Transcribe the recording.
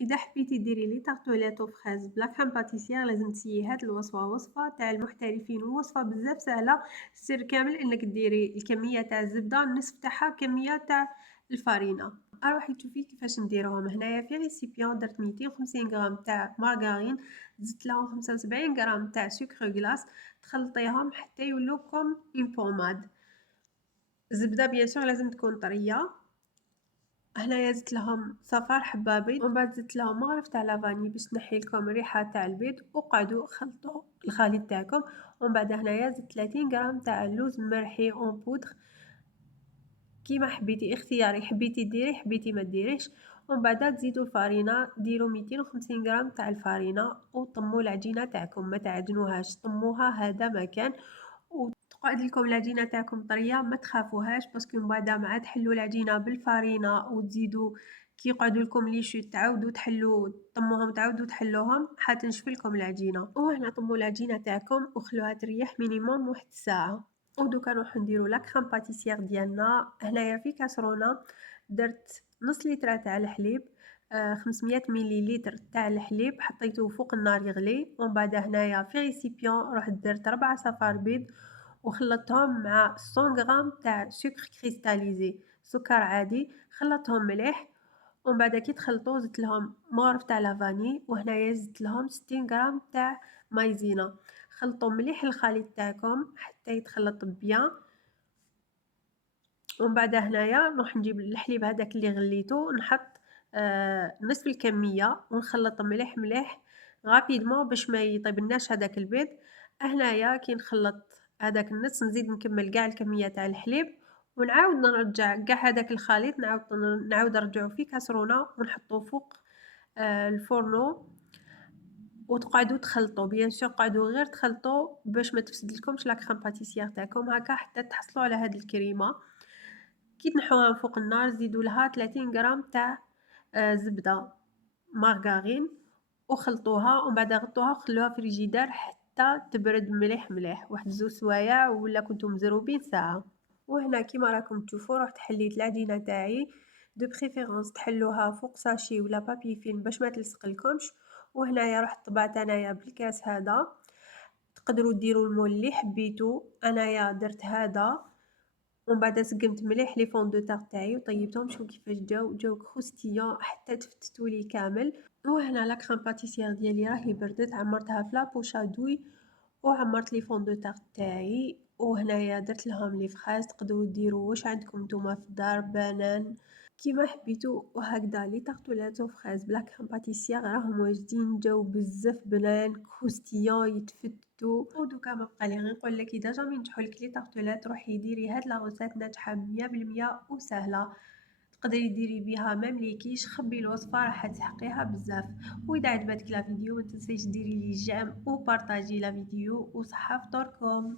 إذا حبيتي ديري لي طارطوليط وفخاز بلا كريم باتيسير لازم تسيي هاد الوصفة، وصفة تاع المحترفين ووصفة بزاف ساهلة. السر كامل انك ديري الكمية تاع الزبدة النصف تاعها كمية تاع الفرينة. اروحي تشوفي كيفاش نديروهم. هنايا في ريسيبيون درت 250 غرام تاع مارغرين، زدت لهم 75 غرام تاع سكر غلاس، تخلطيهم حتى يولوكم اون بوماد. الزبدة بيان سور لازم تكون طرية. هنايا زدت لهم صفار حبة بيض، ومن بعد زدت لهم مغرف تاع لافاني باش تنحي لكم الريحة تاع البيض، وقعدوا خلطوا الخليط تاعكم. ومن بعد هنايا زدت 30 غرام تاع اللوز مرحي اون بودر، كيما حبيتي اختياري، حبيتي ديري حبيتي ما ديريش. ومن بعد تزيدوا الفرينه، ديروا 250 غرام تاع الفرينه وطموا العجينه تاعكم، ما تعجنوهاش، طموها هذا مكان. وتقعد لكم العجينه تاعكم طريه، ما تخافوهاش باسكو من بعد مع تحلوا العجينه بالفرينه وتزيدوا كي يقعدوا لكم لي شوت تعاودوا تحلوا طموهم، تعاودوا تحلوهم حتنشف لكم العجينه. وهنا طموا العجينه تاعكم وخلوها تريح مينيموم واحد الساعه. ودوكا نروحو نديرو لا كريم باتيسير ديالنا. هنايا في كاسرونه درت نص لتر تاع الحليب، 500 مليلتر تاع الحليب حطيته فوق النار يغلي. ومن بعد هنايا في ريسيبيون رحت درت 4 صفار بيض وخلطتهم مع 100 غرام تاع سكر كريستاليزي، سكر عادي، خلطتهم مليح. ومن بعد كي تخلطوا زدت لهم مغرف تاع لافاني، وهنايا زدت لهم 60 غرام تاع مايزينا. خلطوا مليح الخليط تاعكم حتى يتخلط بيان. ومن بعد هنايا نروح نجيب الحليب هذاك اللي غليته، نحط نصف الكميه ونخلط مليح مليح غابيدمون باش ما يطيبلناش هذاك البيض. هنايا كي نخلط هذاك النص نزيد نكمل كاع الكميه تاع الحليب، ونعاود نرجع كاع هذاك الخليط، نعاود نرجعو في كاسرونه ونحطو فوق الفورنو. وتقعدوا تخلطوا بيان سور، قعدوا غير تخلطوا باش ما تفسدلكمش لا كريم باتيسير تاعكم هكا حتى تحصلوا على هاد الكريمه. كي تنحوها فوق النار زيدوا لها 30 غرام تاع زبده مارغرين وخلطوها، ومن بعد غطوها وخلوها في الفريجيدار حتى تبرد مليح مليح، واحد 2 سوايع ولا كنتم مزروبين ساعه. وهنا كيما راكم تشوفوا رحت حليت العجينه تاعي، دو بريفيرونس تحلوها فوق ساشي ولا بابي فيلم باش ما تلصق لكمش. وهنايا رحت طبعت انايا بالكاس هذا، تقدروا ديروا المول اللي حبيتو، انايا درت هذا. ومن بعد سقمت مليح لي فون دو تار تاعي وطيبتهم، شوفوا كيفاش جاو كروستيون حتى تفتتوا لي كامل. وهنا لا كريم باتيسير ديالي راهي بردت، عمرتها في لابوش ادوي وعمرت لي فون دو تار تاعي. وهنايا درت لهم لي فخاز، تقدروا ديروا واش عندكم نتوما في الدار، بنان كيما حبيتو. وهكذا لي طارطولات وفخاز بلا كريم باتيسير راهم واجدين، جاو بزاف بنان كروستيون يتفتتوا. ودوكا ما بقى لي غير نقول لك اذا جامي نجحوا لك لي طارطولات روحي ديري هاد لا روسيت ناجحه 100% وسهله، تقدري ديري بها ميم لي كيش، خبي الوصفه راح تحقيها بزاف. واذا عجبتك لا فيديو ما تنسيش ديري لي جيم وبارطاجي لا فيديو، وصحه فطوركم.